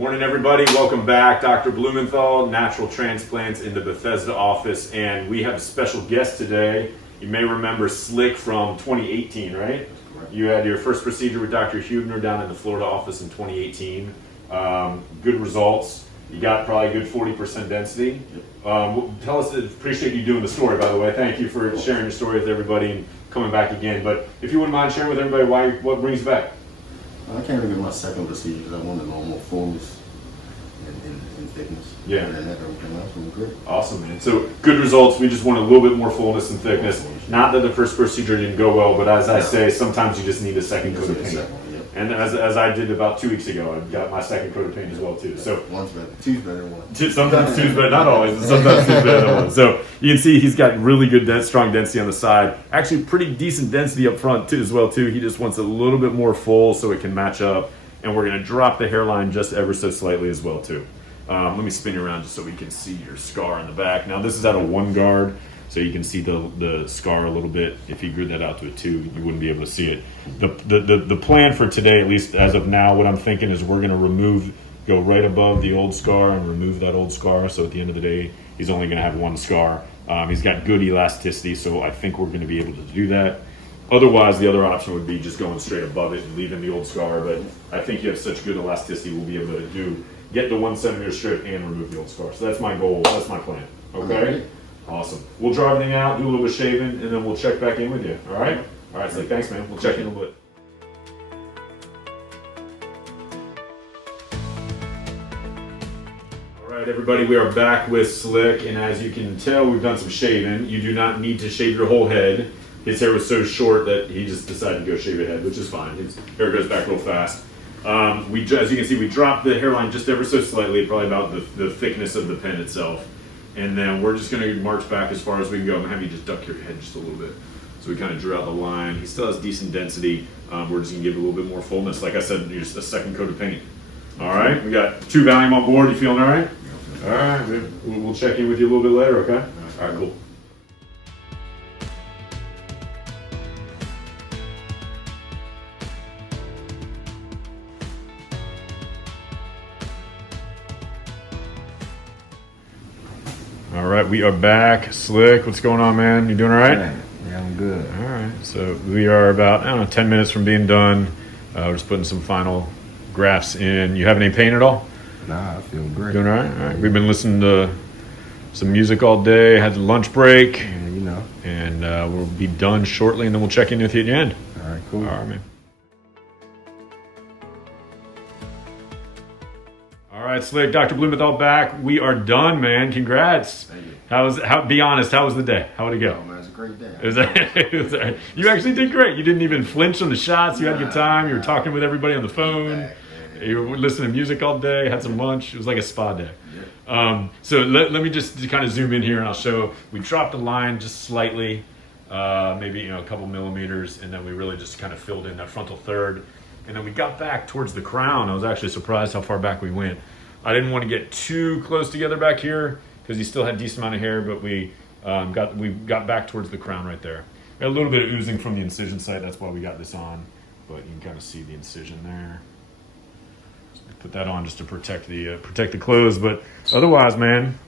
Morning, everybody. Welcome back. Dr. Blumenthal, Natural Transplants in the Bethesda office, and we have a special guest today. You may remember Slick from 2018, right? You had your first procedure with Dr. Huebner down in the Florida office in 2018. Good results. You got probably a good 40% density. Tell us, appreciate you doing the story, by the way. Thank you for sharing your story with everybody and coming back again. But if you wouldn't mind sharing with everybody what brings you back. I can't really get my second procedure because I wanted a little more fullness and thickness. Yeah. And everything else was great. Awesome, man. So good results. We just want a little bit more fullness and thickness. Not that the first procedure didn't go well, but as I say, sometimes you just need a second coat of paint. And as I did about 2 weeks ago, I got my second coat of paint as well too. So one's better, two's better than one. Sometimes two's better, not always. Sometimes two's better than one. So you can see he's got really good, strong density on the side. Actually, pretty decent density up front too, as well too. He just wants a little bit more full so it can match up. And we're going to drop the hairline just ever so slightly as well too. Let me spin you around just so we can see your scar in the back. Now this is at a 1 guard. So you can see the scar a little bit. If you grew that out to a 2, you wouldn't be able to see it. The plan for today, at least as of now, what I'm thinking is we're gonna go right above the old scar and remove that old scar. So at the end of the day, he's only gonna have 1 scar. He's got good elasticity, so I think we're gonna be able to do that. Otherwise, the other option would be just going straight above it and leaving the old scar. But I think you have such good elasticity, we'll be able to get the 1 centimeter strip and remove the old scar. So that's my goal, that's my plan, okay? Awesome. We'll draw everything out, do a little bit of shaving, and then we'll check back in with you. All right? All right, so thanks, man. We'll check in a little bit. All right, everybody, we are back with Slick, and as you can tell, we've done some shaving. You do not need to shave your whole head. His hair was so short that he just decided to go shave his head, which is fine. His hair goes back real fast. As you can see, we dropped the hairline just ever so slightly, probably about the thickness of the pen itself. And then we're just going to march back as far as we can go. I'm going to have you just duck your head just a little bit. So we kind of drew out the line. He still has decent density. We're just going to give it a little bit more fullness. Like I said, just a second coat of paint. All right, we got 2 Valium on board. You feeling all right? All right, we'll check in with you a little bit later, okay? All right, cool. All right, we are back. Slick, what's going on, man? You doing all right? Yeah, I'm good. All right, so we are about, 10 minutes from being done. We're just putting some final grafts in. You have any pain at all? Nah, I feel great. Doing all right? All right. We've been listening to some music all day, had the lunch break. Yeah, you know. And we'll be done shortly, and then we'll check in with you at the end. All right, cool. All right, man. All right, Slick, Dr. Blumenthal back. We are done, man. Congrats. Thank you. Be honest, how was the day? How would it go? Oh, man, it's a great day. You actually did great. You didn't even flinch on the shots. You had a good time. You were talking with everybody on the phone. You were listening to music all day, had some lunch. It was like a spa day. So let me just kind of zoom in here and I'll show. We dropped the line just slightly, maybe a couple millimeters, and then we really just kind of filled in that frontal third. And then we got back towards the crown. I was actually surprised how far back we went. I didn't want to get too close together back here because he still had a decent amount of hair, but we got back towards the crown right there. We had a little bit of oozing from the incision site. That's why we got this on, but you can kind of see the incision there. So I put that on just to protect the clothes, but otherwise, man,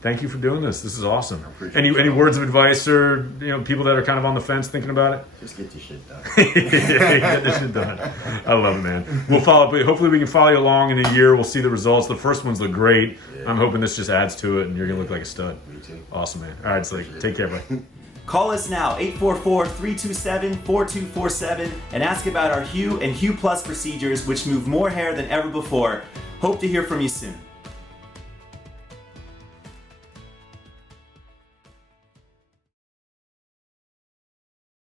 thank you for doing this. This is awesome. Any words of advice or people that are kind of on the fence thinking about it? Just get your shit done. Get this shit done. I love it, man. We'll follow up. Hopefully we can follow you along in a year. We'll see the results. The first ones look great. Yeah. I'm hoping this just adds to it and you're going to look like a stud. Me too. Awesome, man. All right, Slick. Take care, buddy. Call us now, 844-327-4247, and ask about our Hue and Hue Plus procedures, which move more hair than ever before. Hope to hear from you soon.